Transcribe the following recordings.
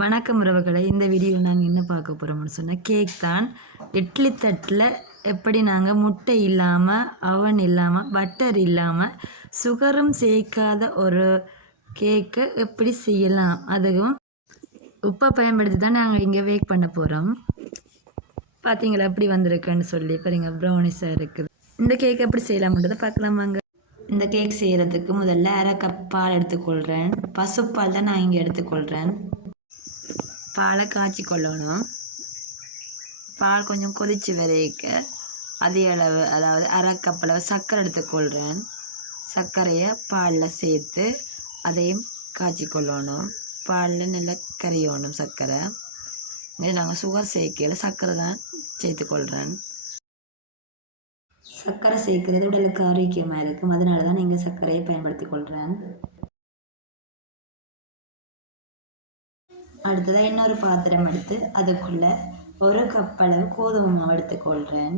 வணக்கம் உறவுகளை. இந்த வீடியோ நாங்கள் என்ன பார்க்க போகிறோம்னு சொன்னால் கேக் தான். இட்லி தட்டில் எப்படி நாங்கள் முட்டை இல்லாமல், அவன் இல்லாமல், பட்டர் இல்லாமல், சுகரும் சேர்க்காத ஒரு கேக்கை எப்படி செய்யலாம், அதுவும் உப்பை பயன்படுத்தி தான் நாங்கள் இங்கே வேக் பண்ண போகிறோம். பார்த்தீங்களா எப்படி வந்திருக்குன்னு சொல்லி பாருங்க, ப்ரௌனிஸாக இருக்குது. இந்த கேக் எப்படி செய்யலாம்ன்றதை பார்க்கலாமாங்க. இந்த கேக் செய்கிறதுக்கு முதல்ல அரை கப் பால் எடுத்துக்கொள்கிறேன். பசுப்பால் தான் நான் இங்கே எடுத்துக்கொள்கிறேன். பாலை காய்ச்சி கொள்ளணும். பால் கொஞ்சம் கொதித்து வரைக்க அதே அளவு, அதாவது அரை கப் அளவு சர்க்கரை எடுத்துக்கொள்கிறேன். சர்க்கரையை பாலில் சேர்த்து அதையும் காய்ச்சி கொள்ளணும். பாலில் நல்லா கரையணும் சர்க்கரை. நாங்கள் சுகர் சேர்க்கல, சர்க்கரை தான் சேர்த்துக்கொள்கிறேன். சர்க்கரை சேர்க்கிறது உடலுக்கு ஆரோக்கியமாக இருக்கும், அதனால தான் நீங்கள் சர்க்கரையை பயன்படுத்தி கொள்கிறேன். அடுத்ததாக இன்னொரு பாத்திரம் எடுத்து அதுக்குள்ளே ஒரு கப் அளவு கோதுமை மாவு எடுத்துக்கொள்கிறேன்.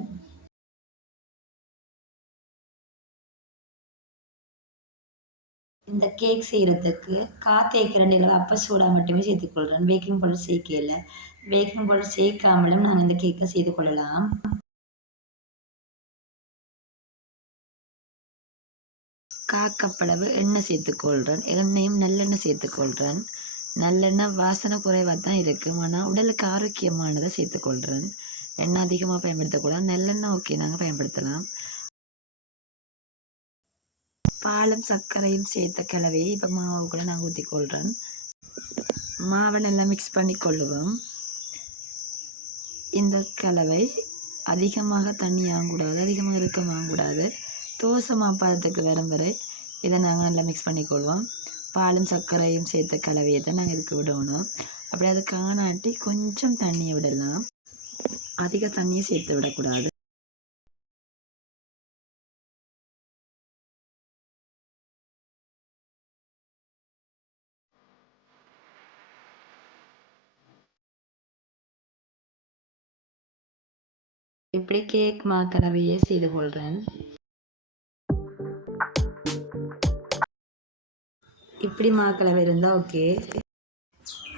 இந்த கேக் செய்கிறதுக்கு காத்தேக்கு 2 கிலோ அப்ப சோடா மட்டுமே சேர்த்துக்கொள்கிறேன். பேக்கிங் பவுடர் சேர்க்கல. பேக்கிங் பவுடர் சேர்க்காமலும் நாங்கள் இந்த கேக்கை செய்து கொள்ளலாம். காக்கப்பளவு எண்ணெய் சேர்த்துக்கொள்கிறேன். எண்ணெயும் நல்லெண்ணெய் சேர்த்துக்கொள்கிறேன். நல்லெண்ணெய் வாசனை குறைவாக தான் இருக்கும், ஆனால் உடலுக்கு ஆரோக்கியமானதை சேர்த்துக்கொள்கிறேன். எண்ணெய் அதிகமாக பயன்படுத்தக்கூடாது. நல்லெண்ணெய் ஓகே, நாங்கள் பயன்படுத்தலாம். பாலும் சர்க்கரையும் சேர்த்த கலவையை இப்போ மாவுக்குள்ளே நாங்கள் ஊற்றிக்கொள்கிறேன். மாவை நல்லா மிக்ஸ் பண்ணி கொள்ளுவோம். இந்த கலவை அதிகமாக தண்ணி ஆகக்கூடாது, அதிகமாக இறுக்கமாகக்கூடாது. தோசை மாப்பாதத்துக்கு வரும் வரை இதை நாங்கள் நல்லா மிக்ஸ் பண்ணிக்கொள்வோம். பாலும் சர்க்கரையும் சேர்த்த கலவையை தான் நாங்கள் இதுக்கு விடணும். அப்படி அது காணாட்டி கொஞ்சம் தண்ணியை விடலாம், அதிக தண்ணியை சேர்த்து விடக்கூடாது. இப்படி கேக் மா கலவையை செய்து கொள்கிறேன். இப்படி மாக்கலவை இருந்தால் ஓகே.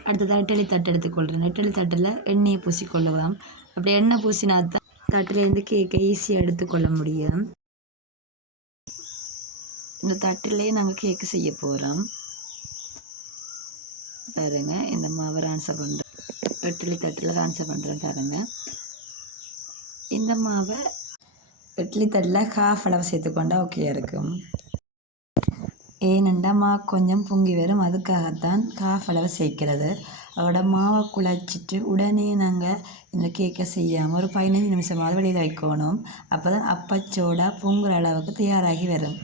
அடுத்ததாக இட்லி தட்டு எடுத்துக்கொள்கிறேன். இட்லி தட்டில் எண்ணெயை பூசிக்கொள்ளலாம். அப்படி எண்ணெய் பூசினா தான் தட்டிலேருந்து கேக்கை ஈஸியாக எடுத்துக்கொள்ள முடியும். இந்த தட்டிலேயே நாங்கள் கேக்கு செய்ய போகிறோம். பாருங்க, இந்த மாவை ரான்சர் பண்ணுறேன். இட்லி தட்டில் ரான்சர் பண்ணுறேன் பாருங்க. இந்த மாவை இட்லி தட்டில் ஹாஃப் அளவு சேர்த்துக்கொண்டா ஓகே இருக்கும். ஏனெண்டா மா கொஞ்சம் பொங்கி வரும், அதுக்காகத்தான் காஃப் அளவு சேர்க்கிறது. அதோட மாவை குழைச்சிட்டு உடனே நாங்கள் இந்த கேக்கை செய்யாமல் ஒரு 15 நிமிஷமாவது வெளியில் வைக்கணும். அப்போ தான் அப்பச்சோடா பொங்குற அளவுக்கு தயாராகி வரும்.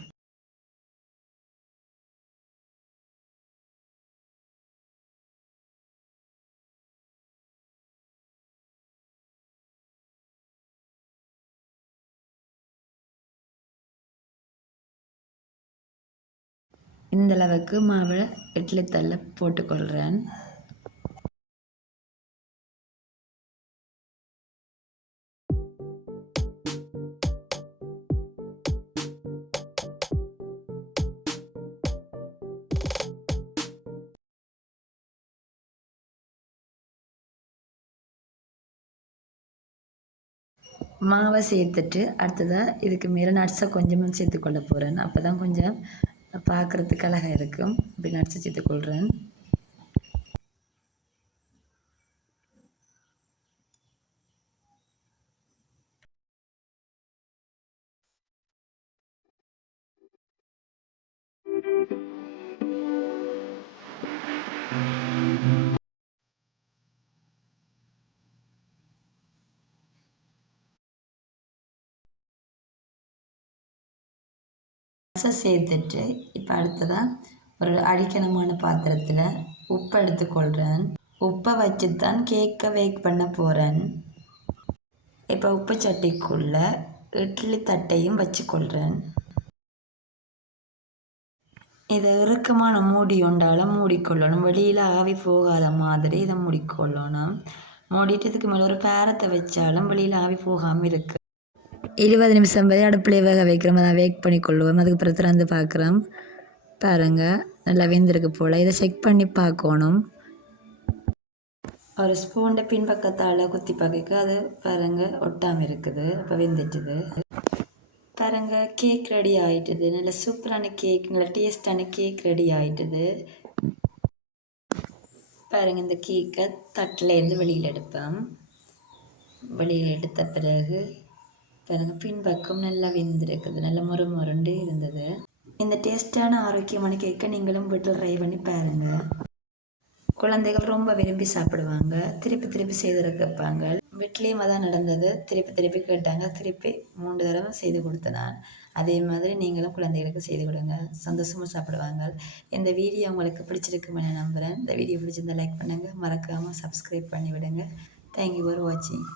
இந்த அளவுக்கு மாவை இட்லி தட்டில் போட்டுக்கொள்கிறேன். மாவை சேர்த்துட்டு அடுத்ததாக இதுக்கு மேலே நட்ஸை கொஞ்சமாக சேர்த்துக்கொள்ள போகிறேன். அப்போ தான் கொஞ்சம் பார்க்குறதுக்கு அழகாக இருக்கும். இப்படி நட்ஸை சேர்த்துக்கொள்கிறேன். சேர்த்துட்டு இப்போ அடுத்ததாக ஒரு அடிக்கணமான பாத்திரத்தில் உப்பை எடுத்துக்கொள்கிறேன். உப்பை வச்சு தான் கேக்கை வேக் பண்ண போகிறேன். இப்போ உப்பு சட்டிக்குள்ளே இட்லி தட்டையும் வச்சுக்கொள்கிறேன். இதை இறுக்கமான மூடி உண்டால் மூடிக்கொள்ளணும். வெளியில் ஆவி போகாத மாதிரி இதை மூடிக்கொள்ளணும். மூடிட்டு இதுக்கு மேலே ஒரு பேரத்தை வச்சாலும் வெளியில் ஆவி போகாமல் இருக்குது. 20 நிமிஷம் வரை அடுப்பிலே வேக வைக்கிறோம். அதை வேக் பண்ணி கொள்ளுவோம். அதுக்கு பிறகு திறந்து பார்க்குறோம். பாருங்கள், நல்லா வெந்திருக்கு போல். இதை செக் பண்ணி பார்க்கணும். ஒரு ஸ்பூன் பின்பக்கத்தால் குத்தி பார்க்க அது பாருங்க ஒட்டாமல் இருக்குது. இப்போ வெந்துட்டுது பாருங்க. கேக் ரெடி ஆகிட்டுது. நல்ல சூப்பரான கேக், நல்ல டேஸ்டான கேக் ரெடி ஆகிட்டுது பாருங்க. இந்த கேக்கை தட்டிலேருந்து வெளியில் எடுப்பேன். வெளியில் எடுத்த பிறகு பாருங்க பின்பக்கம் நல்லா வெந்திருக்குது. நல்ல முறுமுறுண்டு இருந்தது. இந்த டேஸ்டான ஆரோக்கியமான கேக்கை நீங்களும் வீட்டில் ட்ரை பண்ணி பாருங்கள். குழந்தைகள் ரொம்ப விரும்பி சாப்பிடுவாங்க. திருப்பி திருப்பி செய்து கேட்பாங்க. வீட்லேயும் அதான் நடந்தது. திருப்பி திருப்பி கேட்டாங்க. திருப்பி 3 தடவை செய்து கொடுத்தேன் நான். அதே மாதிரி நீங்களும் குழந்தைகளுக்கு செய்து கொடுங்க. சந்தோஷமாக சாப்பிடுவாங்க. இந்த வீடியோ உங்களுக்கு பிடிச்சிருக்குன்னு நம்புகிறேன். இந்த வீடியோ பிடிச்சிருந்தா லைக் பண்ணுங்கள். மறக்காமல் சப்ஸ்கிரைப் பண்ணி விடுங்க. தேங்க்யூ ஃபார் வாட்சிங்.